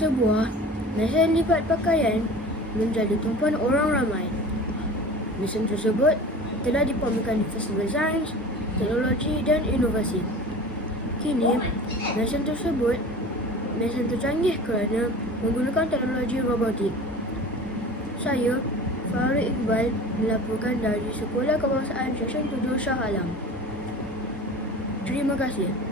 sebuah mesin lipat pakaian menjadi tumpuan orang ramai. Mesin tersebut telah dipamerkan di Festival Sains, Teknologi dan Inovasi. Kini, mesin tersebut mesin tercanggih kerana menggunakan teknologi robotik. Saya, Farid Iqbal, melaporkan dari Sekolah Kebangsaan Seksyen 7 Shah Alam. Terima kasih.